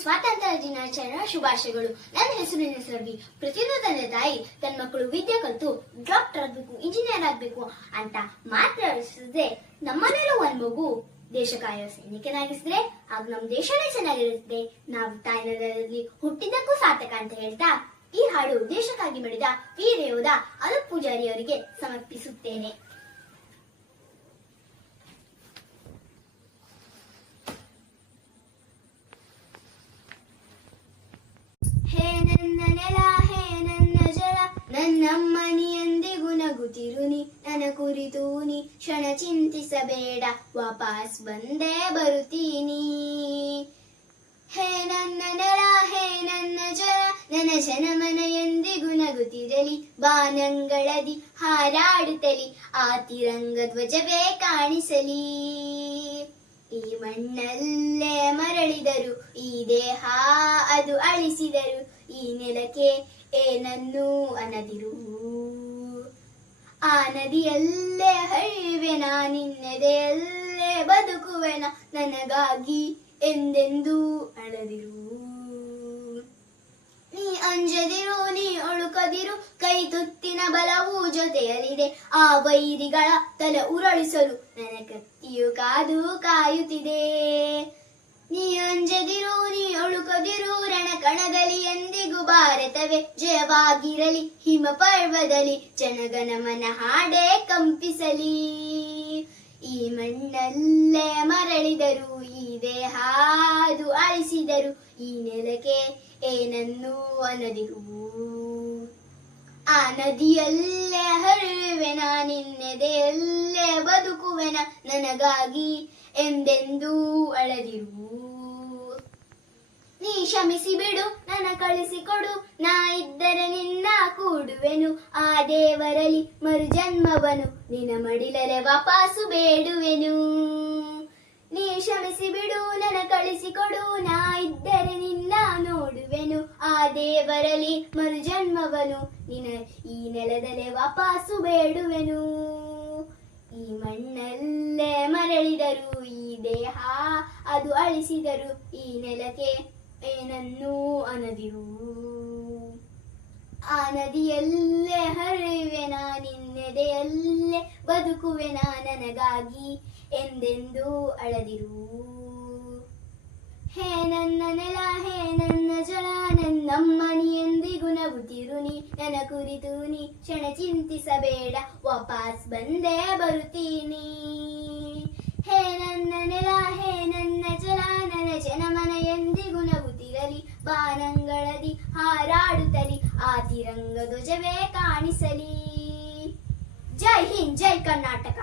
ಸ್ವಾತಂತ್ರ್ಯ ದಿನಾಚರಣೆಯ ಶುಭಾಶಯಗಳು. ನನ್ನ ಹೆಸರು ನಿಸರ್ವಿ ಪ್ರತಿಯೊಂದು ತಂದೆ ತಾಯಿ ತನ್ನ ಮಕ್ಕಳು ವಿದ್ಯೆ ಕಲಿತು ಡಾಕ್ಟರ್ ಆಗಬೇಕು ಇಂಜಿನಿಯರ್ ಆಗಬೇಕು ಅಂತ ಮಾತ್ರ ಅಳಿಸದೆ ನಮ್ಮನೇಲೂ ಒಂದ್ ಮಗು ದೇಶ ಕಾಯುವ ಸೈನಿಕನಾಗಿಸಿದ್ರೆ ಆಗ ನಮ್ಮ ದೇಶನೇ ಚೆನ್ನಾಗಿರುತ್ತೆ ನಾವು ತಾಯ್ನದಲ್ಲಿ ಹುಟ್ಟಿದ್ದಕ್ಕೂ ಸಾರ್ಥಕ ಅಂತ ಹೇಳ್ತಾ ಈ ಹಾಡು ದೇಶಕ್ಕಾಗಿ ಮಾಡಿದ ವೀರ ಯೋಧ ಅಲಪ್ ಪೂಜಾರಿ ಅವರಿಗೆ ಸಮರ್ಪಿಸುತ್ತೇನೆ ಹೇ ನನ್ನ ನೆಲ ಹೇ ನನ್ನ ಜಲ ನನ್ನಮ್ಮನಿ ಎಂದಿಗೂ ನಗುತ್ತಿರುನಿ, ನನ್ನ ಕುರಿತು ನೀ ಕ್ಷಣ ಚಿಂತಿಸಬೇಡ, ವಾಪಸ್ ಬಂದೇ ಬರುತ್ತೀನಿ. ಹೇ ನನ್ನ ನರ, ಹೇ ನನ್ನ ನನ ನನ್ನ ಜನಮನ ಎಂದಿಗೂ ನಗುತ್ತಿರಲಿ ಬಾನಂಗಳದಿ ಹಾರಾಡುತ್ತಲಿ, ಆ ತಿರಂಗ ಧ್ವಜವೇ ಕಾಣಿಸಲಿ. ಈ ಮಣ್ಣಲ್ಲೇ ಮರಳಿದರು, ಈ ದೇಹ ಅದು ಅಳಿಸಿದರು ಈ ನೆಲಕ್ಕೆ ಏನನ್ನು ಅನದಿರು? ಆ ನದಿಯಲ್ಲೇ ಹರಿವೆನ ನಿನ್ನೆದೆಯಲ್ಲೇ ಬದುಕುವೆನ, ನನಗಾಗಿ ಎಂದೆಂದೂ ಅಳದಿರು? ನೀ ಅಂಜದಿರು, ನೀ ಒಳುಕದಿರು ಕೈ ತುತ್ತಿನ ಬಲವು ಜೊತೆಯಲ್ಲಿದೆ. ಆ ವೈರಿಗಳ ತಲೆ ಉರುಳಿಸಲು ನನ್ನ ಕತ್ತಿಯು ಕಾದು ಕಾಯುತ್ತಿದೆ. ನೀ ಅಂಜದಿರು ನೀ ಒಳುಕದಿರು ರಣಕಣದಲ್ಲಿ ಎಂದಿಗೂ ಭಾರತವೇ ಜಯವಾಗಿರಲಿ ಹಿಮ ಪರ್ವದಲ್ಲಿ ಹಾಡೆ ಕಂಪಿಸಲಿ. ಈ ಮಣ್ಣಲ್ಲೇ ಮರಳಿದರು, ಈ ದೇಹ ಅದು ಅಳಿಸಿದರು, ಈ ನೆಲಕ್ಕೆ ಏನನ್ನು ಅನದಿರು? ಆ ನದಿಯಲ್ಲೇ ನಿನ್ನೆದೆ ನಿನ್ನೆದೆಯಲ್ಲೇ ಬದುಕುವೆನ ನನಗಾಗಿ ಎಂದೆಂದೂ ಅಳದಿರು. ನೀ ಕ್ಷಮಿಸಿ ಬಿಡು, ನನ್ನ ಕಳಿಸಿಕೊಡು. ನಾ ಇದ್ದರೆ ನಿನ್ನ ಕೂಡುವೆನು. ಆ ದೇವರಲ್ಲಿ ಮರುಜನ್ಮವನು. ನಿನ್ನ ಮಡಿಲಲೆ ವಾಪಾಸು ಬೇಡುವೆನು. ನೀ ಕ್ಷಮಿಸಿ ಬಿಡು, ನನ್ನ ಕಳಿಸಿಕೊಡು. ನಾ ಇದ್ದರೆ ನಿನ್ನ ನೋಡುವೆನು. ಆ ದೇವರಲ್ಲಿ ಮರುಜನ್ಮವನು. ನಿನ್ನ ಈ ನೆಲದಲೆ ವಾಪಾಸು ಬೇಡುವೆನು. ಈ ಮಣ್ಣಲ್ಲೇ ಮರಳಿದರು, ಈ ದೇಹ ಅದು ಅಳಿಸಿದರು, ಈ ನೆಲಕ್ಕೆ ಏನನ್ನೂ ಅನದಿರು. ಆ ನದಿಯಲ್ಲೇ ಹರಿಯುವೆ ನಿನ್ನೆದೆಯಲ್ಲೇ ಬದುಕುವೆನ ನನಗಾಗಿ ಎಂದೆಂದೂ ಅಳದಿರು. ಹೇ ನನ್ನ ನೆಲ, ಹೇ ನನ್ನ ಜಲ, ನನ್ನಮ್ಮನಿ ಎಂದಿಗೂ ನಗುತ್ತಿರುನಿ ನನ್ನ ಕುರಿತು ನೀ ಕ್ಷಣ ಚಿಂತಿಸಬೇಡ, ವಾಪಸ್ ಬಂದೇ ಬರುತ್ತೀನಿ. ಹೇ ನನ್ನ ನೆಲ, ಹೇ ನನ್ನ ಜಲ, ನನ್ನ ಜನಮನ ಎಂದಿಗೂ ನಗುತ್ತಿರಲಿ ಬಾನಂಗಳದಿ ಹಾರಾಡುತ್ತಲಿ, ಆ ತಿರಂಗ ಧ್ವಜವೇ ಕಾಣಿಸಲಿ. ಜೈ ಹಿಂದ್, ಜೈ ಕರ್ನಾಟಕ.